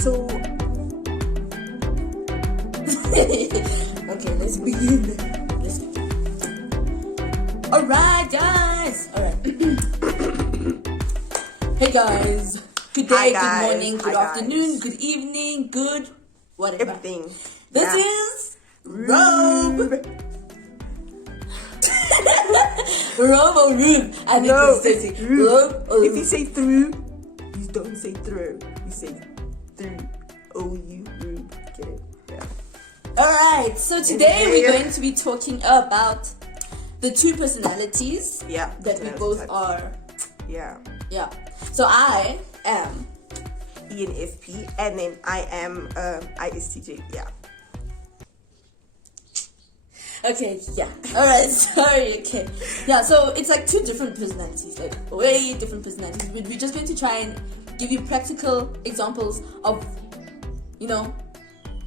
So okay, let's begin. Alright, guys. Alright. Hey, guys. Good day, Hi, guys. good morning, good Hi, afternoon, guys. good evening, good whatever. everything. This is Robe. Robe or Rube? I think No, it's it's Robe or If you Rube. say through, you don't say through. You say through. O-U, rube. Get it? Yeah. Alright, so today we're Yeah. going to be talking about the two personalities Yeah. that we personality both types. are. Yeah. Yeah. So I am. ENFP, and then I am ISTJ. Yeah. Okay, yeah. Alright, sorry, okay. Yeah, so it's like two different personalities, like way different personalities. We're just going to try and give you practical examples of,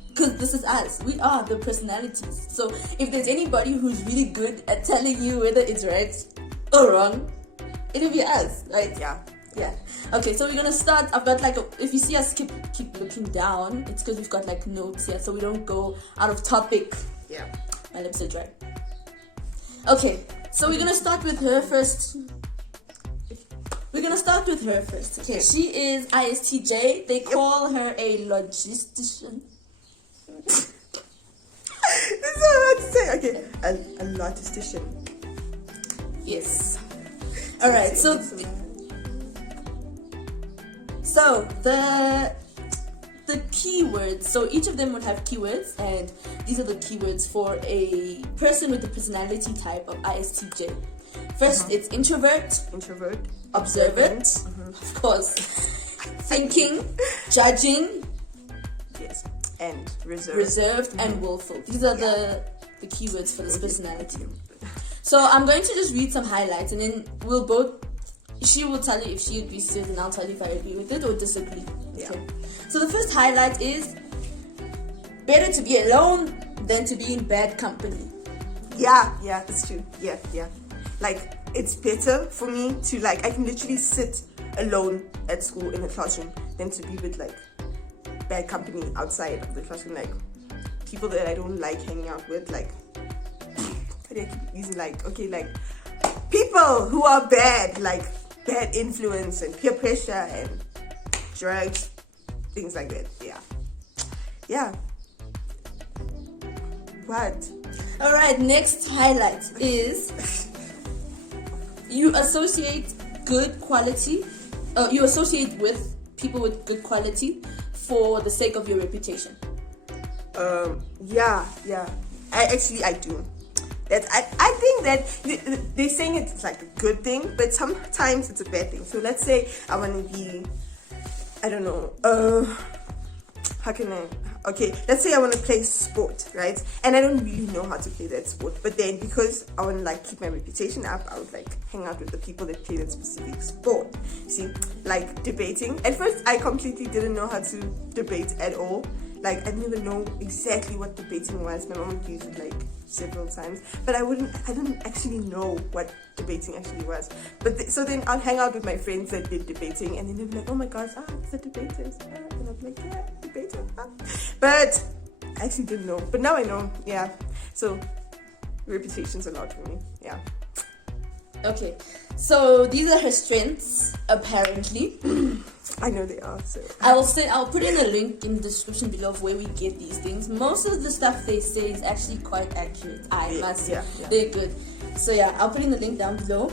because this is us. We are the personalities. So if there's anybody who's really good at telling you whether it's right or wrong, it'll be us, right? Yeah. Yeah. Okay, so we're gonna start. I've got if you see us keep looking down, it's because we've got like notes here, so we don't go out of topic. Yeah. My lips are dry. Okay, so we're gonna start with her first. Okay, she is ISTJ. They call her a logistician. This is what I have to say. Okay. A logistician. Yes. All right. So the keywords. So each of them would have keywords, and these are the keywords for a person with the personality type of ISTJ. First, it's introvert, observant, of course, thinking, judging, Yes. And reserved, and willful. These are the keywords for this personality. So I'm going to just read some highlights, and then she will tell you if she agrees to it, and I'll tell you if I agree with it or disagree. Yeah. Okay. So the first highlight is better to be alone than to be in bad company. Yeah, that's true. Yeah. Like, it's better for me to, I can literally sit alone at school in a classroom than to be with, bad company outside of the classroom. People that I don't like hanging out with, what do I keep using, people who are bad, bad influence and peer pressure and drugs, things like that. Yeah. What? All right, next highlight is you associate with people with good quality for the sake of your reputation. Yeah. I do. I think that they're saying it's a good thing, but sometimes it's a bad thing. So let's say I want to be, I don't know, let's say I want to play sport, right? And I don't really know how to play that sport, but then because I want to keep my reputation up, I would hang out with the people that play that specific sport. See, debating. At first, I completely didn't know how to debate at all. I didn't even know exactly what debating was. My mom would use it several times, but I didn't actually know what debating actually was. But so then I'd hang out with my friends that did debating, and then they'd be like, "Oh my gosh, it's the debaters," and I'm like, "Yeah, debater." But I actually didn't know. But now I know. Yeah. So reputation's a lot for me. Yeah. Okay, so these are her strengths, apparently. I know they are. So I'll put in a link in the description below of where we get these things. Most of the stuff they say is actually quite accurate. I must say, they're good. So yeah, I'll put in the link down below.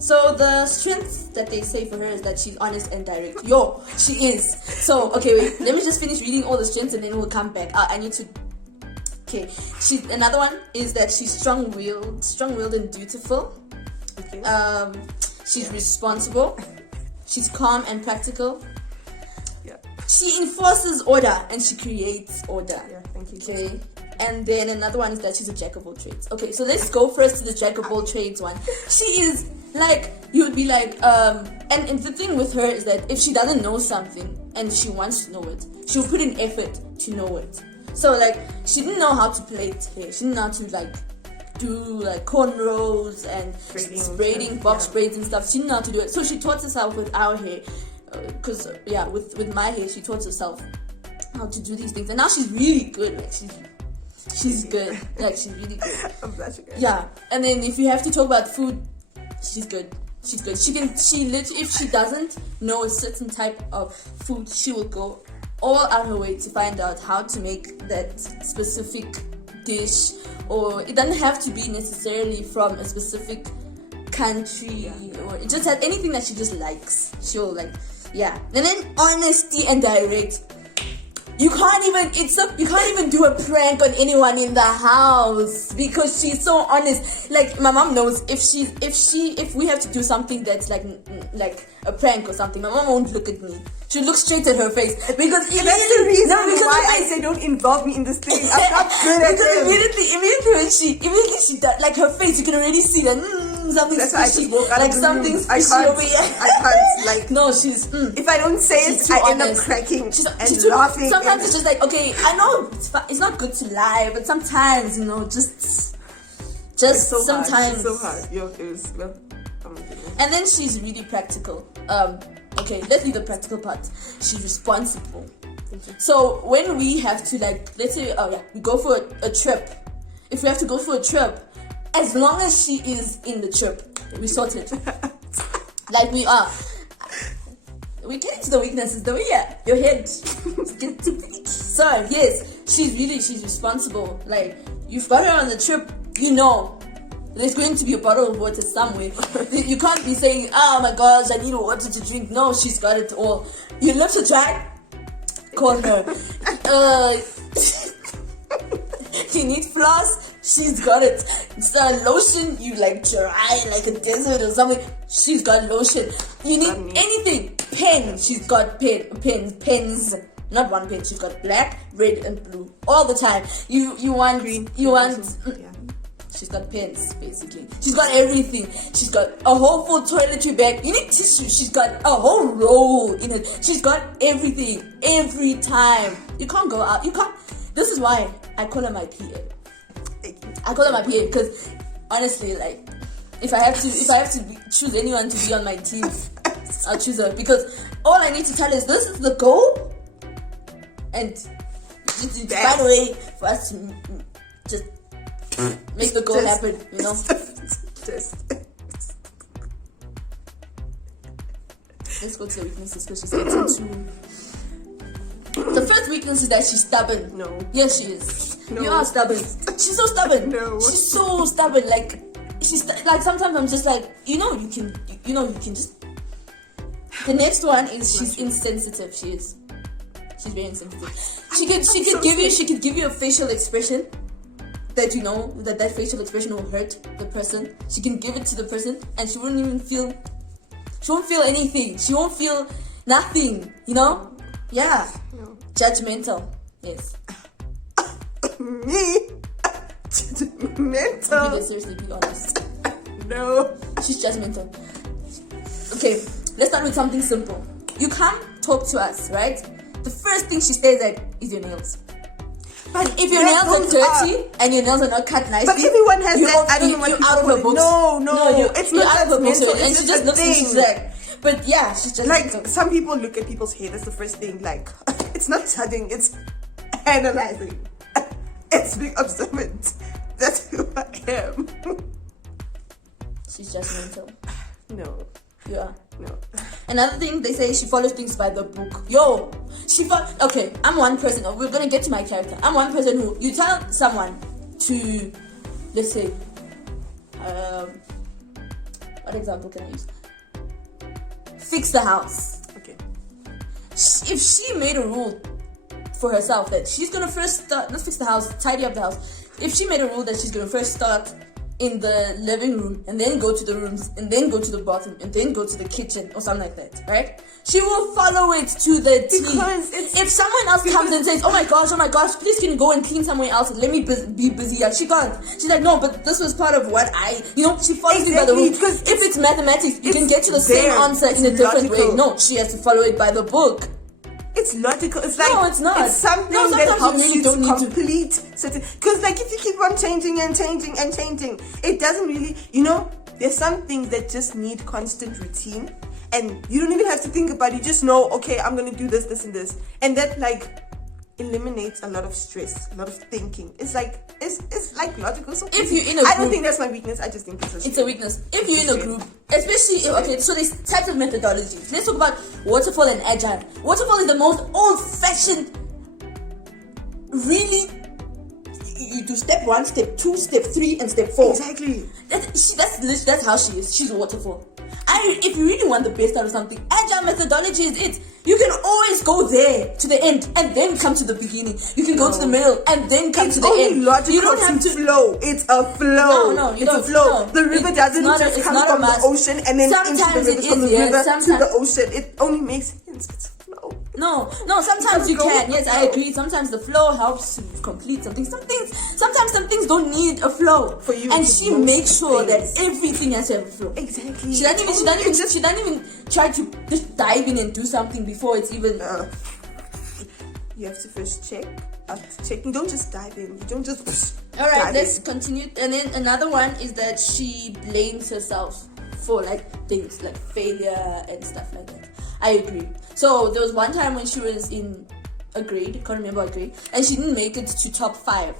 So the strengths that they say for her is that she's honest and direct. She is. So okay, wait. Let me just finish reading all the strengths and then we'll come back. I need to. Okay, another one is that she's strong-willed and dutiful. Okay. She's responsible. She's calm and practical. Yeah. She enforces order and she creates order. Yeah, thank you. Okay. And then another one is that she's a jack of all trades. Okay, so let's go first to the jack of all trades one. She is you would be and the thing with her is that if she doesn't know something and she wants to know it, she'll put in effort to know it. So she didn't know how to plait hair. She didn't know how to do cornrows and braiding, box braids and stuff. She didn't know how to do it. So she taught herself with our hair. Because with my hair, she taught herself how to do these things, and now she's really good. Like she's good. Like she's really good. I'm blushing. Yeah, and then if you have to talk about food, she's good. She's good. She literally, if she doesn't know a certain type of food, she will go all out her way to find out how to make that specific dish, or it doesn't have to be necessarily from a specific country, or it just has anything that she just likes. She'll like, yeah. And then honesty and direct. You can't even do a prank on anyone in the house because she's so honest. Like my mom knows if we have to do something that's like a prank or something, my mom won't look at me. She'll look straight at her face because that's the reason why I say don't involve me in this thing. I'm not good at it. Immediately when she does, like her face, you can already see that something's fishy. Like something's fishy over here. I can't like. No, she's. If I don't say it, I end up cracking and laughing. Sometimes it's just like, okay, I know it's not good to lie, but sometimes just so sometimes. Hard. It's so hard. And then she's really practical. Okay, let's leave the practical part. She's responsible. So when we have to let's say, we go for a trip. If we have to go for a trip, as long as she is in the trip, we sort it. Like we are. We get into the weaknesses though, yeah. Your head. So yes, she's responsible. Like you've got her on the trip, there's going to be a bottle of water somewhere. You can't be saying, oh my gosh, I need water to drink. No, she's got it all. Your lips are dry, call her. You need floss, she's got it. Lotion, you dry like a desert or something, she's got lotion. You need anything, pen, she's got pens. Not one pen, she's got black, red, and blue all the time. You want green, she's got pens, basically. She's got everything. She's got a whole full toiletry bag. You need tissue. She's got a whole roll in it. She's got everything every time. You can't go out. You can't. This is why I call her my PA. I call her my PA because honestly, if I have to choose anyone to be on my team, I'll choose her because all I need to tell is this is the goal, and just find a way for us to just make the goal happen, Let's go to the weaknesses because she's getting too. The first weakness is that she's stubborn. No. Yes, she is. No. You are stubborn. She's so stubborn. No. She's so stubborn. Sometimes I'm just like, you can just. The next one is she's insensitive. She is. She's very insensitive. She could give you a facial expression that that facial expression will hurt the person. She can give it to the person and she won't even feel. She won't feel anything. She won't feel nothing. Yeah. No. Judgmental. Yes. Me? Judgmental? Okay, seriously, be honest. No. She's judgmental. Okay, let's start with something simple. You come talk to us, right? The first thing she stares at is your nails. But if your nails are dirty and your nails are not cut nicely, but everyone has that. I don't know what you're out of her books. No, it's not out of her books. And she just looks and she's like, but yeah, she's just some people look at people's hair. That's the first thing. It's not judging. It's analyzing. It's being observant. That's who I am. She's judgmental. No. You are. No. Another thing, they say she follows things by the book. Okay, I'm one person. We're gonna get to my character. I'm one person who, you tell someone to, let's say, what example can I use? Fix the house. Okay. If she made a rule for herself that she's gonna first start, not fix the house, tidy up the house. If she made a rule that she's gonna first start in the living room and then go to the rooms and then go to the bathroom and then go to the kitchen or something like that, right? She will follow it to the T. Because if someone else comes and says, oh my gosh, please can you go and clean somewhere else and let me be busy, she can't. She's like, no, but this was part of what she follows it by the rules. If it's mathematics, you can get to the same answer in a different way. No, she has to follow it by the book. It's logical. It's no, it's not. It's something that helps you to complete certain. Because if you keep on changing and changing and changing, it doesn't really. There's some things that just need constant routine, and you don't even have to think about it. You just know, okay, I'm gonna do this, this, and this, and that eliminates a lot of stress, a lot of thinking. It's like logical. So if you're in a I don't group, think that's my weakness. I just think it's a weakness. If you're in a group, especially okay, so there's types of methodologies. Let's talk about waterfall and agile. Waterfall is the most old-fashioned. Really, you do step 1, step 2, step 3, and step 4. Exactly. That's how she is. She's a waterfall. If you really want the best out of something, agile methodology is it. You can always go there to the end and then come to the beginning. You can go to the middle and then come to the end. Logical. You don't have to flow. It's a flow. No, it's a flow. The river doesn't just come from the ocean and then sometimes into the river, from the river to the ocean. It only makes sense. It's a flow. No. Sometimes you can. Yes, I agree. Sometimes the flow helps to complete something. Sometimes some things don't need a flow for you. And she makes sure that everything has to have a flow. Exactly. She doesn't even try to just dive in and do something before it's even. You have to first check. You don't just dive in. You don't just. All right, let's continue. And then another one is that she blames herself for like things like failure and stuff like that. I agree. So there was one time when she was in a grade, can't remember a grade, and she didn't make it to top 5.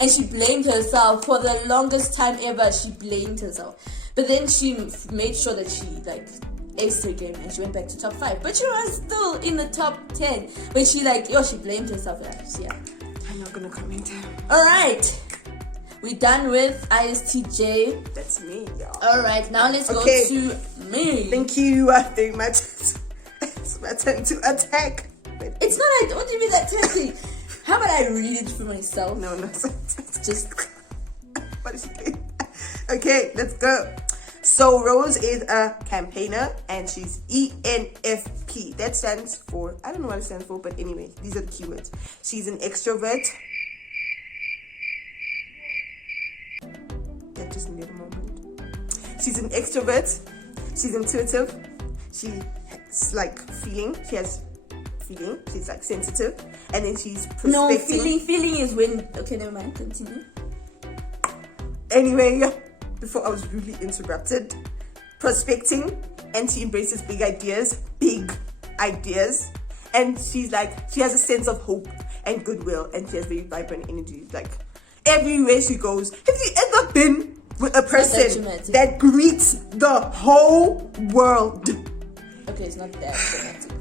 And she blamed herself for the longest time ever. She blamed herself. But then she made sure that she like aced her game and she went back to top 5. But she was still in the top 10 when she she blamed herself. Yeah. I'm not gonna comment. Alright. We're done with ISTJ. That's me, y'all. Alright, now let's go to me. Thank you very much. It's my turn to attack. It's not like, don't give me that attacking. How about I read it for myself? No. Just. What is she doing? Okay, let's go. So Rose is a campaigner and she's ENFP. That stands for, I don't know what it stands for, but anyway, these are the keywords. She's an extrovert. That just needed a moment. She's an extrovert. She's intuitive. She's like feeling. She has feeling. She's like sensitive. And then she's prospecting. No, feeling is when. Okay, never mind. Continue. Anyway, before I was rudely interrupted. Prospecting, and she embraces big ideas. And she's like, she has a sense of hope and goodwill, and she has very vibrant energy. Like everywhere she goes. Have you ever been with a person that greets the whole world? Okay, it's not that dramatic.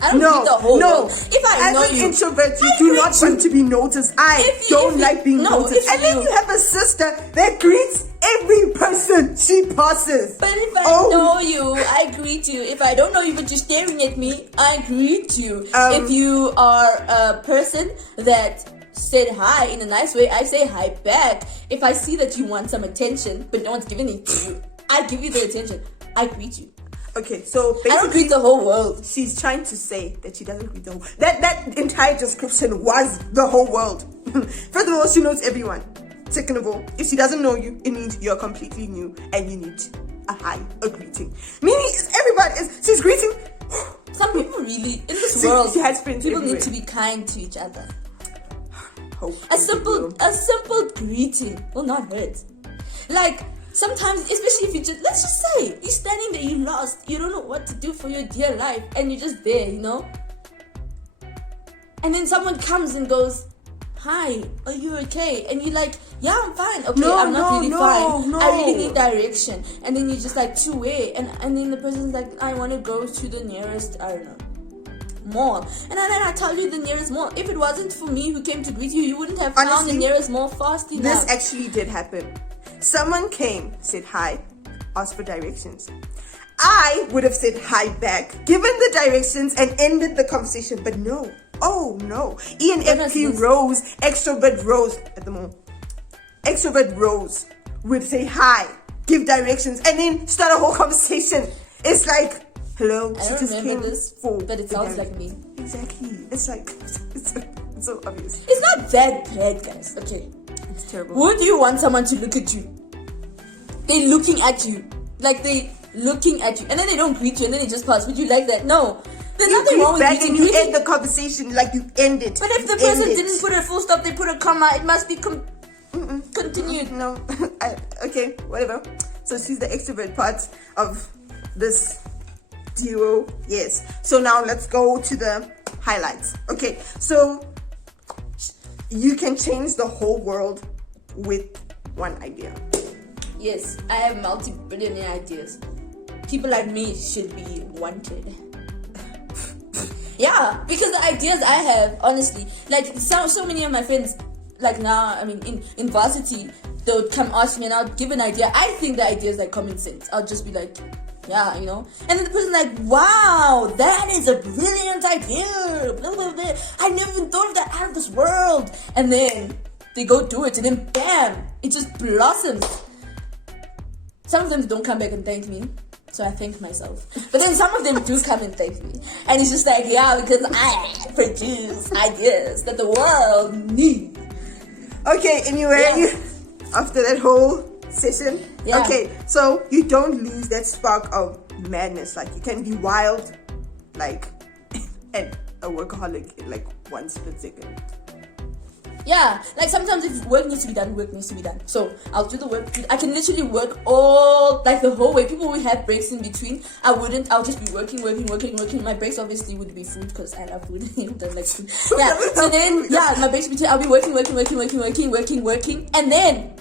I don't greet the whole world. If I know you, as an introvert, you do not want to be noticed. I don't like being noticed. And then you have a sister that greets every person she passes. But if I know you, I greet you. If I don't know you, but you're staring at me, I greet you. If you are a person that said hi in a nice way, I say hi back. If I see that you want some attention, but no one's giving it to you, I give you the attention. I greet you. Okay, so basically, I don't greet the whole world. She's trying to say that she doesn't greet the whole. That entire description was the whole world. First of all, she knows everyone. Second of all, if she doesn't know you, it means you're completely new and you need a greeting. Meaning, she's greeting. Some people really in this world. She has friends people everywhere. need to be kind to each other. A simple greeting will not hurt. Like. Sometimes, especially if let's just say, you're standing there, you lost, you don't know what to do for your dear life, and you're just there, you know? And then someone comes and goes, hi, are you okay? And you're like, yeah, I'm fine. Okay, I'm not really fine. I really need direction. And then you're just like, to where? And then the person's like, I want to go to the nearest, I don't know, mall. And then I tell you the nearest mall. If it wasn't for me who came to greet you, you wouldn't have found the nearest mall fast enough. This actually did happen. Someone came, said hi, asked for directions. I would have said hi back, given the directions and ended the conversation, but no. Oh no. ENFP Rose, extrovert Rose at the mall. Extrovert Rose would say hi, give directions, and then start a whole conversation. It's like, hello, I don't remember this, but it sounds like me. Exactly. It's like, it's so obvious. It's not that bad, guys. Okay. It's terrible. Would you want someone to look at you? They're looking at you. Like they looking at you. And then they don't greet you and then they just pass. Would you like that? No. There's nothing wrong with greeting. And you end the conversation like you end it. But if the person didn't put a full stop, they put a comma, it must be continued. No. Okay, whatever. So she's the extrovert part of this duo. Yes. So now let's go to the highlights. Okay, so you can change the whole world with one idea. Yes, I have multi-billionaire ideas. People like me should be wanted. Yeah, because the ideas I have, honestly, like so many of my friends, like now, I mean, in varsity, they would come ask me and I would give an idea. I think the idea is like common sense. I'll just be like, yeah, you know. And then the person's like, wow, that is a brilliant idea. Blah, blah, blah. I never even thought of that, out of this world. And then they go do it and then bam, it just blossoms. Some of them don't come back and thank me. So I thank myself. But then some of them do come and thank me. And it's just like, yeah, because I produce ideas that the world needs. Okay, anyway, after that whole session, okay, so you don't lose that spark of madness. Like, you can be wild, like, and a workaholic in like 1 split second. Yeah, like sometimes if work needs to be done, work needs to be done. So I'll do the work. I can literally work all, like the whole way. People will have breaks in between. I wouldn't. I'll just be working. My breaks obviously would be food because I love food. You don't like food. Yeah. So then, my breaks between, I'll be working. And then,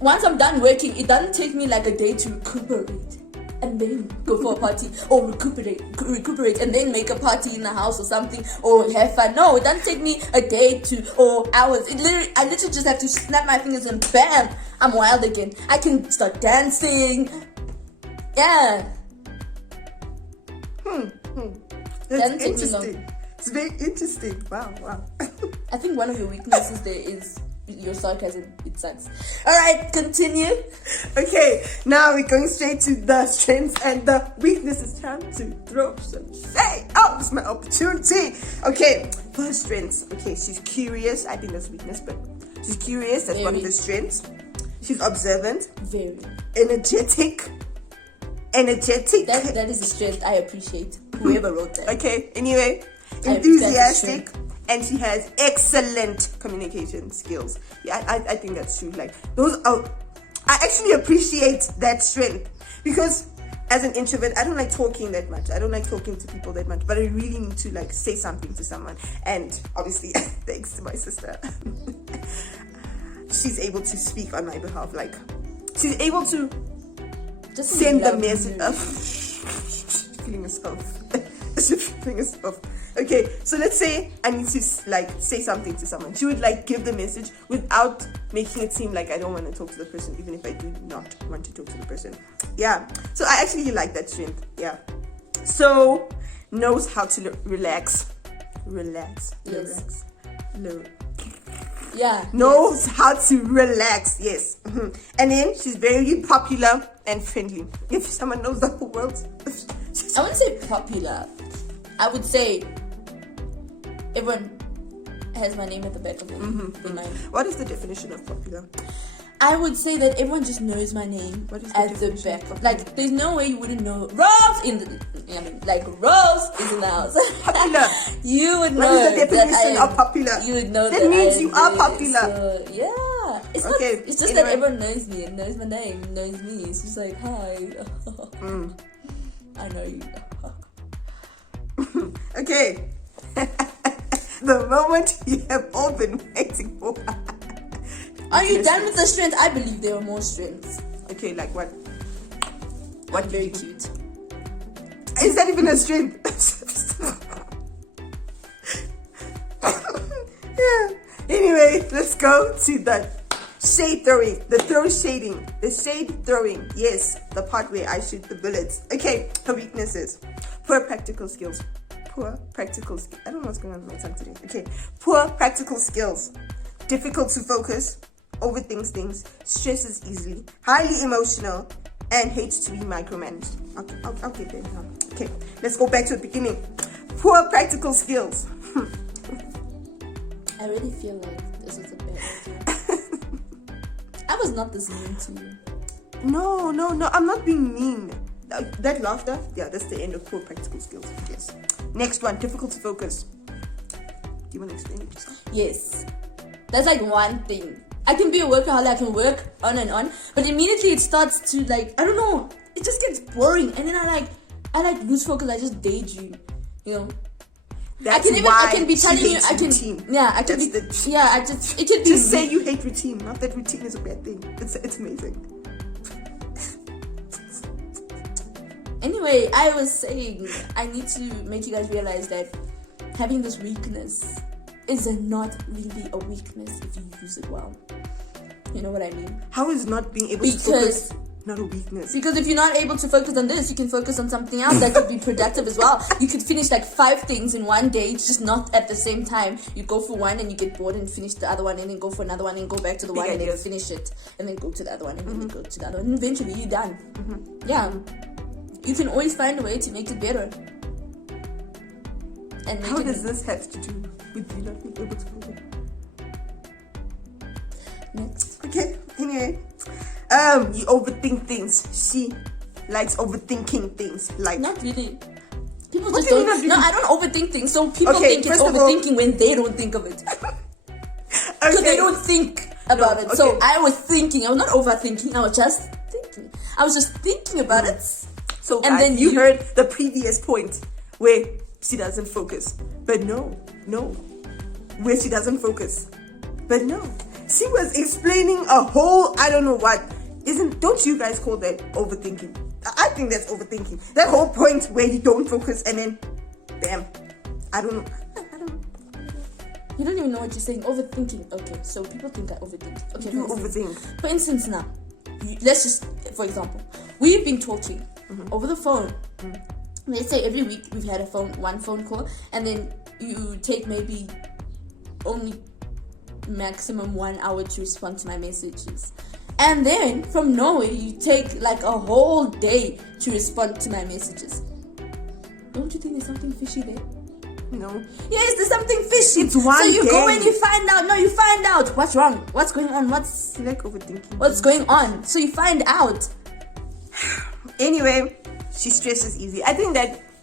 once I'm done working, it doesn't take me like a day to recuperate. And then go for a party or recuperate and then make a party in the house or something or have fun. No, it doesn't take me a day or hours. I literally just have to snap my fingers and bam, I'm wild again. I can start dancing. Yeah. That's interesting. It's very interesting. Wow. I think one of your weaknesses there is your sarcasm. It sucks. Alright, continue. Okay, now we're going straight to the strengths and the weaknesses. Time to throw some shade. Oh, it's my opportunity. Okay, first strengths. Okay, she's curious. I think that's weakness, but she's curious. That's one of the strengths. She's observant. Very. Energetic. That is a strength I appreciate. Whoever wrote that. Okay, anyway, enthusiastic. And she has excellent communication skills. Yeah, I think that's true. Like, those are, I actually appreciate that strength because as an introvert, I don't like talking that much. I don't like talking to people that much, but I really need to like say something to someone. And obviously, thanks to my sister, she's able to speak on my behalf. Like, she's able to just send the message of feeling herself. Okay, so let's say I need to like say something to someone. She would like give the message without making it seem like I don't want to talk to the person, even if I do not want to talk to the person. Yeah, so I actually like that strength. Yeah, so knows how to relax. Yeah, knows how to relax. Yes. And then she's very popular and friendly. If someone knows the whole world, I wouldn't say popular. I would say everyone has my name at the back of their mind. What is the definition of popular? I would say that everyone just knows my name at the back. Like, there's no way you wouldn't know. Rose is in the house. Popular. You would know. What is the definition of popular? You would know that means you are popular. So, yeah. It's okay. Not, it's just that everyone knows me and knows my name, knows me. It's just like, hi. I know you. Okay. The moment you have all been waiting for. Are you done with the strength? I believe there were more strengths. Okay, like what? What? Very cute. Is that even a strength? Yeah. Anyway, let's go to the shade throwing. The shade throwing. Yes, the part where I shoot the bullets. Okay, her weaknesses. Poor practical skills. I don't know what's going on with my tongue today. Okay, poor practical skills. Difficult to focus. Overthinks things. Stresses easily. Highly emotional. And hates to be micromanaged. I'll get there now. Okay, let's go back to the beginning. Poor practical skills. I really feel like this was a bad idea. I was not this mean to you. No, I'm not being mean. That laughter, yeah, that's the end of poor practical skills. Yes. Next one, difficult to focus. Do you want to explain it yourself? Yes. That's like one thing. I can be a workaholic, I can work on and on, but immediately it starts to like, I don't know, it just gets boring, and then I lose focus, I just daydream, you know. That's I can be telling you, routine. I can That's be, it could be. Just say you hate routine. Not that routine is a bad thing. It's amazing. Anyway, I was saying, I need to make you guys realize that having this weakness is not really a weakness if you use it well. You know what I mean? How is not being able to focus not a weakness? Because if you're not able to focus on this, you can focus on something else that could be productive as well. You could finish like 5 things in one day, it's just not at the same time. You go for one and you get bored and finish the other one, and then go for another one and go back to the one and then finish it, and then go to the other one and then go to the other one, and eventually you're done. Yeah. You can always find a way to make it better. And how does this have to do with you not being able to focus? Next. Okay, anyway. You overthink things. She likes overthinking things. Like, not really. People just don't. No, I don't overthink things. So people think it's overthinking when they don't think of it. Because they don't think about it. So I was thinking. I was not overthinking. I was just thinking. I was just thinking about it. So and then you heard the previous point where she doesn't focus. But no. Where she doesn't focus. But no. She was explaining a whole, I don't know what. Don't you guys call that overthinking? I think that's overthinking. That whole point where you don't focus and then, bam. I don't know. You don't even know what you're saying. Overthinking. Okay, so people think I overthink. Okay, you overthink. For instance now, let's just, for example, we've been talking over the phone. Let's say every week we've had one phone call, and then you take maybe only maximum 1 hour to respond to my messages, and then from nowhere you take like a whole day to respond to my messages. Don't you think there's something fishy there? No. Yes, there's something fishy. It's one so you day. go and you find out. No, you find out what's wrong, what's going on, you like overthinking. What's going on. So you find out. Anyway, she stresses easy. I think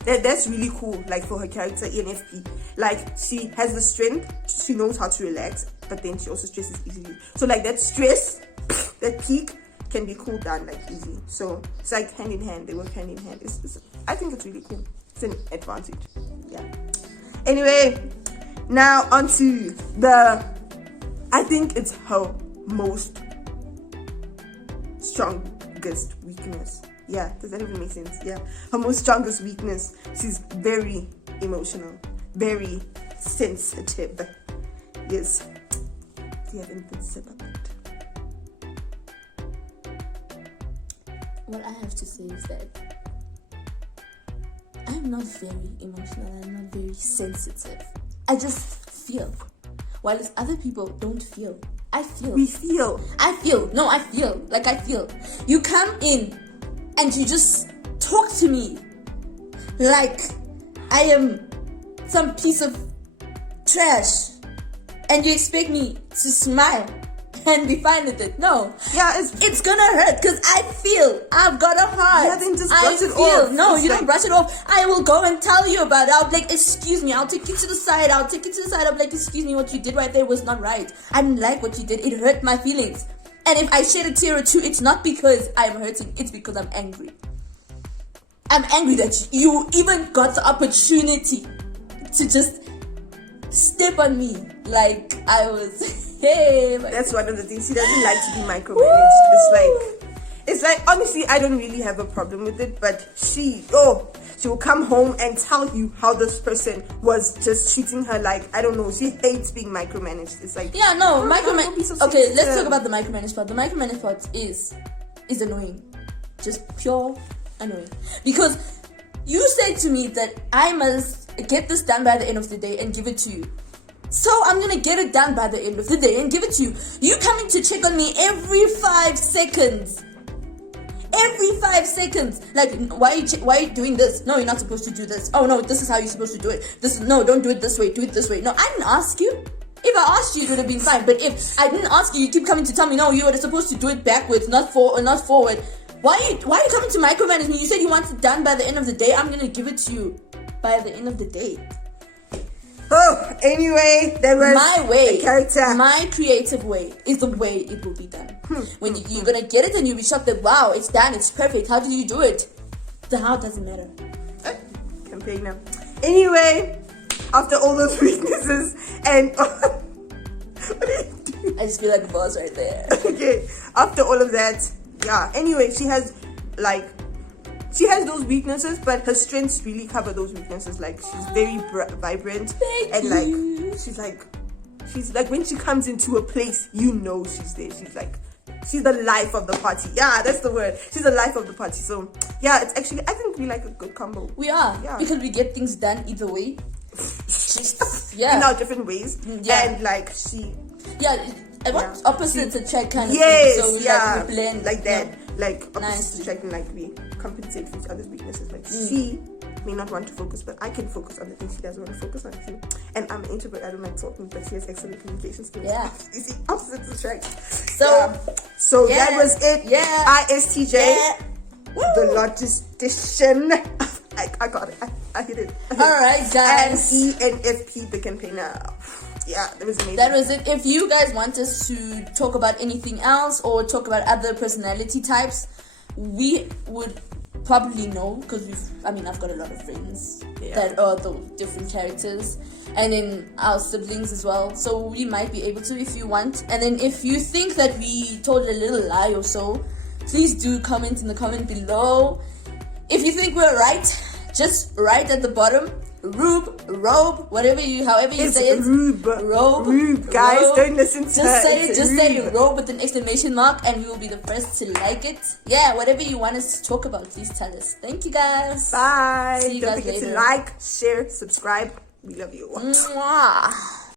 that's really cool, like for her character ENFP. Like, she has the strength, she knows how to relax, but then she also stresses easily. So like that stress, that peak can be cooled down like easy. So it's like hand in hand, they work hand in hand. I think it's really cool. It's an advantage. Yeah. Anyway, now onto I think it's her most strongest weakness. Yeah, does that even make sense? Yeah, her most strongest weakness. She's very emotional, very sensitive. Yes. Do you have anything to say about that? What I have to say is that I'm not very emotional. I'm not very sensitive. I just feel. While other people don't feel. I feel. We feel. I feel. No, I feel. Like I feel. You come in and you just talk to me like I am some piece of trash, and you expect me to smile and be fine with it. No. Yeah, it's gonna hurt because I feel. I've got a heart. Yeah, then just brush it off. No, you don't brush it off. I will go and tell you about it. I'll be like, excuse me, I'll take you to the side. I'll be like, excuse me, what you did right there was not right. I didn't like what you did. It hurt my feelings. And if I shed a tear or two, it's not because I'm hurting, it's because I'm angry. I'm angry that you even got the opportunity to just step on me like I was, hey. That's one of the things. She doesn't like to be micromanaged. It's like, honestly, I don't really have a problem with it, but she will come home and tell you how this person was just treating her like, I don't know, she hates being micromanaged. It's like, yeah, no, micromanage. Okay, let's talk about the micromanage part. The micromanage part is annoying. Just pure annoying. Because you said to me that I must get this done by the end of the day and give it to you. So I'm gonna get it done by the end of the day and give it to you. You coming to check on me every 5 seconds. Every 5 seconds. Like, why are you doing this? No, you're not supposed to do this. Oh no, this is how you're supposed to do it. No, don't do it this way. Do it this way. No, I didn't ask you. If I asked you, it would have been fine. But if I didn't ask you, you keep coming to tell me, no, you were supposed to do it backwards, not forward. Why are you coming to micromanage me? You said you want it done by the end of the day. I'm gonna give it to you by the end of the day. Oh, anyway, that was my way. Character. My creative way is the way it will be done. When you're gonna get it and you'll be shocked that, wow, it's done, it's perfect. How did you do it? The how doesn't matter. Campaigner. Anyway, after all those weaknesses and what are you doing? I just feel like a boss right there. Okay, after all of that, yeah. Anyway, she has those weaknesses, but her strengths really cover those weaknesses. Like, she's very vibrant, and like she's like when she comes into a place, you know she's there. She's the life of the party. Yeah, that's the word. She's the life of the party. So yeah, it's actually, I think we like a good combo. We are, yeah, because we get things done either way. In our different ways. Yeah. And like she. Yeah, I want opposites attract kind of yes, thing. So we we blend like that. Yeah. Like opposites attract, and like we compensate for each other's weaknesses. Like she may not want to focus, but I can focus on the things she doesn't want to focus on. See? And I'm an introvert, I don't like talking, but she has excellent communication skills. Yeah. You see, opposites attract. So that was it. Yeah. ISTJ. Yeah. The logistician. I got it. I hit it. Alright, guys. And ENFP, the campaigner. Yeah, that was amazing. That was it. If you guys want us to talk about anything else or talk about other personality types, we would probably know, because I've got a lot of friends that are those different characters, and then our siblings as well. So we might be able to, if you want. And then if you think that we told a little lie or so, please do comment in the comment below. If you think we're right, just write at the bottom. Robe, however you say it. Rube, guys, robe. don't listen to her. Just say robe with an exclamation mark, and we will be the first to like it. Yeah, whatever you want us to talk about, please tell us. Thank you, guys. Bye. See you Don't guys forget later. to like, share, subscribe. We love you. Mwah.